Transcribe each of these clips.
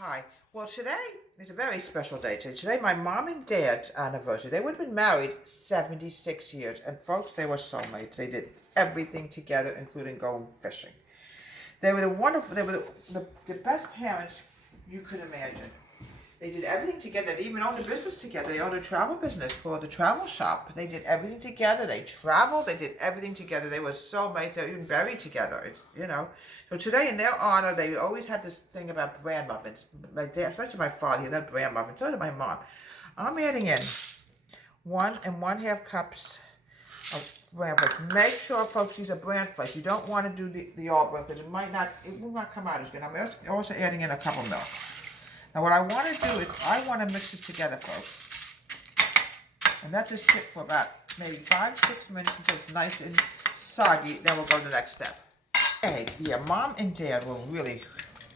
Hi. Well, today is a very special day. Today, my mom and dad's anniversary. They would have been married 76 years. And folks, they were soulmates. They did everything together, including going fishing. They were the best parents you could imagine. They did everything together. They even owned a business together. They owned a travel business called the Travel Shop. They did everything together. They traveled. They did everything together. They were soulmates. They were even buried together. So today, in their honor, they always had this thing about bran muffins. My dad, especially my father, he loved bran muffins. So did my mom. I'm adding in 1.5 cups of bran flakes. Make sure, folks, these are bran flakes. You don't want to do the all bran because it will not come out as good. I'm also adding in a cup of milk. Now what I want to do is I want to mix this together, folks. And let this sit for about maybe 5-6 minutes until it's nice and soggy. Then we'll go to the next step. Yeah, Mom and Dad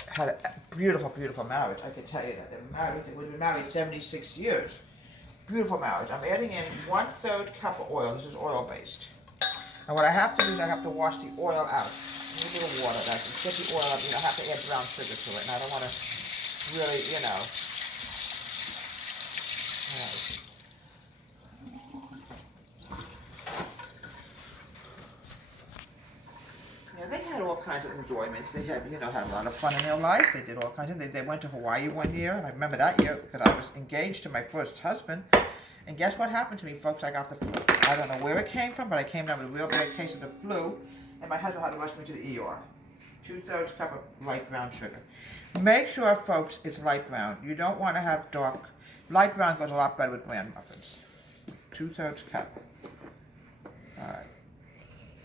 had a beautiful, beautiful marriage. I can tell you that. They were married. They would have been married 76 years. Beautiful marriage. I'm adding in 1/3 cup of oil. This is oil-based. Now what I have to do is I have to wash the oil out. A little bit of water. That can get the oil out. I have to add brown sugar to it. And I don't want to really, they had all kinds of enjoyments. They had a lot of fun in their life. They did all kinds of things. They went to Hawaii one year, and I remember that year because I was engaged to my first husband. And guess what happened to me, folks? I got the flu. I don't know where it came from, but I came down with a real bad case of the flu, and my husband had to rush me to the ER. 2/3 cup of light brown sugar. Make sure, folks, it's light brown. You don't want to have dark. Light brown goes a lot better with bran muffins. 2/3 cup. All right.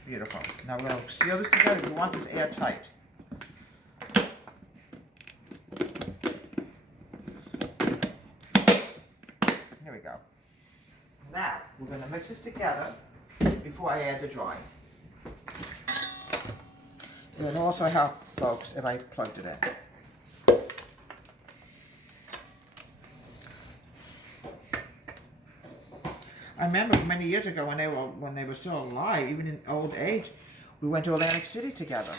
Beautiful. Now we're going to seal this together. We want this airtight. Here we go. Now, we're going to mix this together before I add the dry. It would also help, folks, if I plugged it in. I remember many years ago when they were still alive, even in old age, we went to Atlantic City together.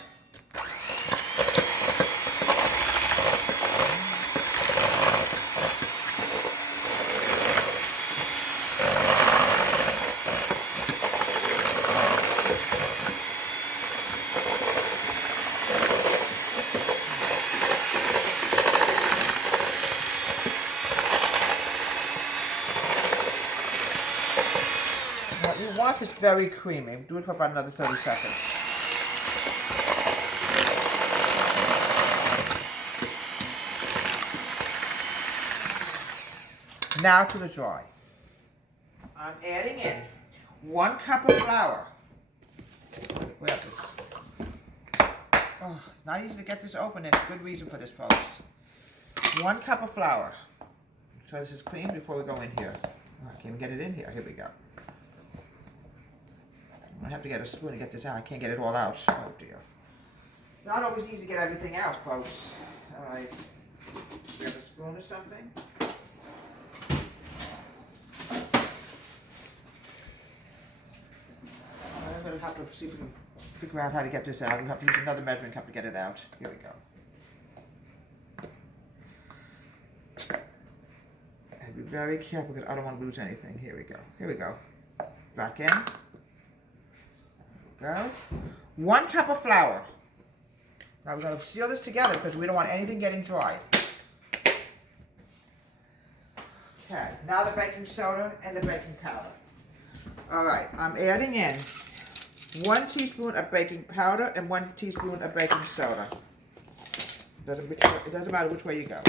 You want this very creamy. Do it for about another 30 seconds. Now to the dry. I'm adding in 1 cup of flour. We have this. Oh, not easy to get this open. There's a good reason for this, folks. 1 cup of flour. So this is clean before we go in here. I can't even get it in here. Here we go. I have to get a spoon to get this out. I can't get it all out. Oh dear. It's not always easy to get everything out, folks. All right. Grab a spoon or something. I'm going to have to see if we can figure out how to get this out. We'll have to use another measuring cup to get it out. Here we go. And be very careful because I don't want to lose anything. Here we go. Here we go. Back in. Go. 1 cup of flour. Now we're going to seal this together because we don't want anything getting dry. Okay, now the baking soda and the baking powder. All right, I'm adding in 1 teaspoon of baking powder and 1 teaspoon of baking soda. It doesn't matter which way you go.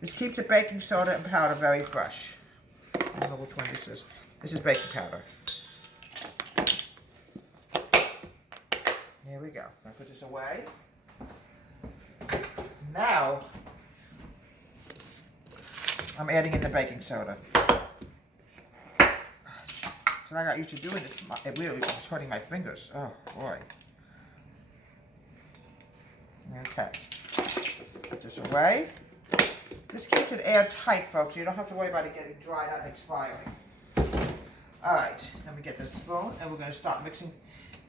This keeps the baking soda and powder very fresh. I don't know which one this is. This is baking powder. Here we go. I put this away. Now, I'm adding in the baking soda. So I got used to doing this. It really was hurting my fingers. Oh, boy. Okay. Put this away. This keeps it airtight, folks. You don't have to worry about it getting dried out and expiring. All right, let me get the spoon, and we're going to start mixing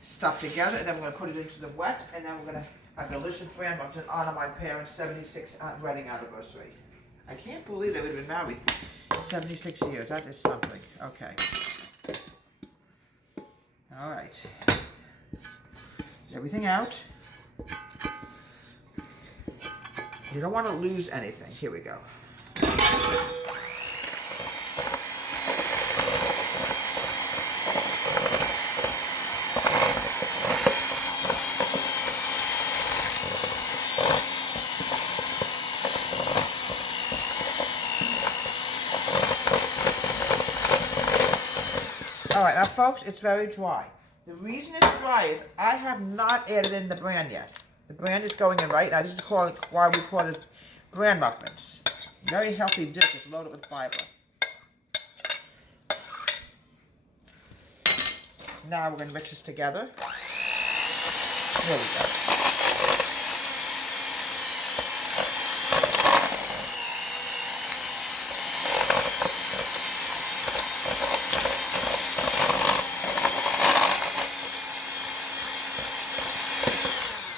stuff together, and then we're going to put it into the wet, and then we're going to have delicious bran muffins in honor of my parents' 76th wedding anniversary. I can't believe they would have been married 76 years. That is something. Okay. All right. Everything out. You don't want to lose anything. Here we go. All right, now folks, it's very dry. The reason it's dry is I have not added in the bran yet. The bran is going in right now. This is why we call this bran muffins. Very healthy dish. It's loaded with fiber. Now we're going to mix this together. There we go.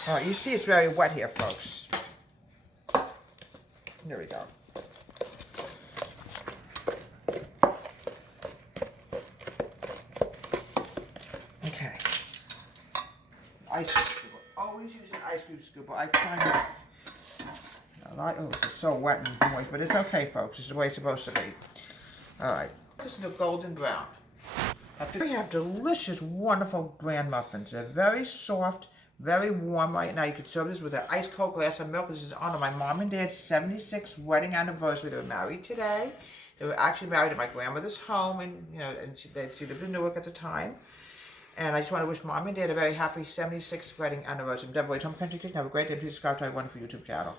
All right, you see it's very wet here, folks. There we go. Okay. Ice cube scooper. Always use an ice cube scooper. I find that a lot. Oh, it's so wet and moist, but it's okay, folks. It's the way it's supposed to be. All right. This is the golden brown. We have delicious, wonderful bran muffins. They're very soft. Very warm right now. You could serve this with an ice cold glass of milk. This is on my mom and dad's 76th wedding anniversary. They were married today. They were actually married at my grandmother's home, and she lived in Newark at the time. And I just want to wish mom and dad a very happy 76th wedding anniversary. I'm Deborah, Home Country Kitchen. Have a great day. Please subscribe to my wonderful YouTube channel.